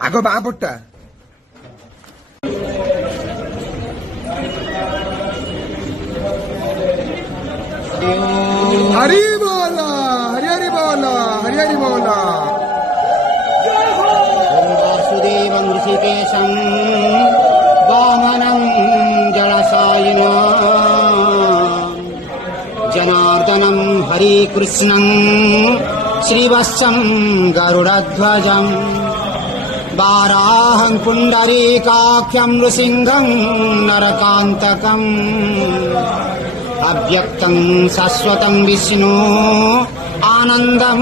అగో బా పుట్ట హరి బోలా హరి హరి బోలా హరి హరి బోలా. వాసుదేవం ఋషికేశం వామనం జలసాయినా జనార్దనం హరికృష్ణం శ్రీవత్సం గరుడధ్వజం వారాహం పుండరీకాఖ్యం నృసింహం నరకాంతకం అవ్యక్తం శాశ్వతం విష్ణు ఆనందం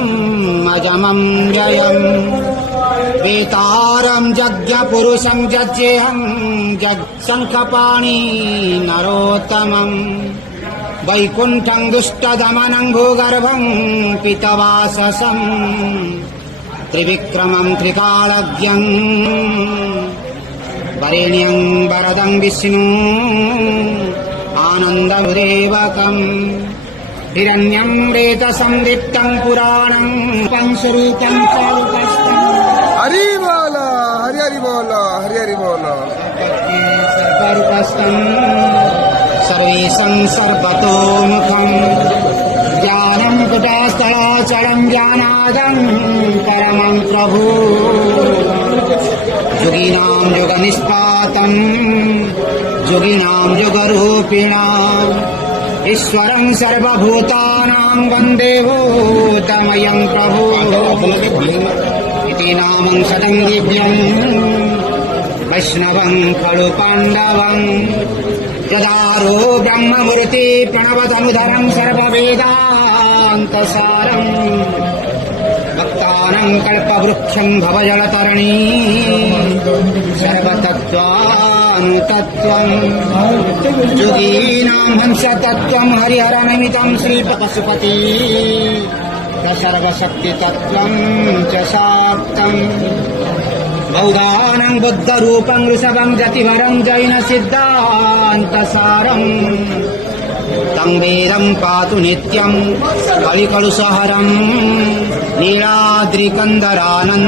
అజమం జయం వేతారం జజ్ఞపురుషం జజ్జేహం జగ్శంఖపాణి నరోత్తమం వైకుంఠం దుష్టదమనం భూగర్భం పితవాససం త్రివిక్రమం త్రికాలజ్ఞం వరేణ్యం వరదం విష్ణు ఆనందముదేవకం హిరణ్యం రేత సందీప్తం పురాణం పంచరూపం చారుకష్టం. హరి బోలా హరి హరి బోలా హరి హరి బోలా. సర్వకష్టం సర్వేశం సర్వతోముఖం జ్ఞానం కుటాస్థలాచలం జ్ఞానాదం పరమం ప్రభు యుగినాం యుగ నిష్పాతం యుగినాం యుగరూపిణాం ఈశ్వరం సర్వభూతానాం వందే భూతమయం ప్రభు ఇతి నామం శతం దివ్యం వైష్ణవం ఖలు పాండవం యదారో బ్రహ్మమూర్తి ప్రణవతనుధరం సర్వవేదాంతసారం భక్తానం కల్పవృక్షం భవజలతరణీ సర్వతత్వానుతత్వం యుగీనాం హంసతత్వం హరిహరనమితం శ్రీపశుపతి సర్వశక్తితత్వం చ శాక్తం బౌధానం బుద్ధరూపం వృషభం గతివరం జైన సిద్ధాంతసారం తం వేదం పాతు నిత్యం కలికలుసహరం నీలాద్రికందరానంద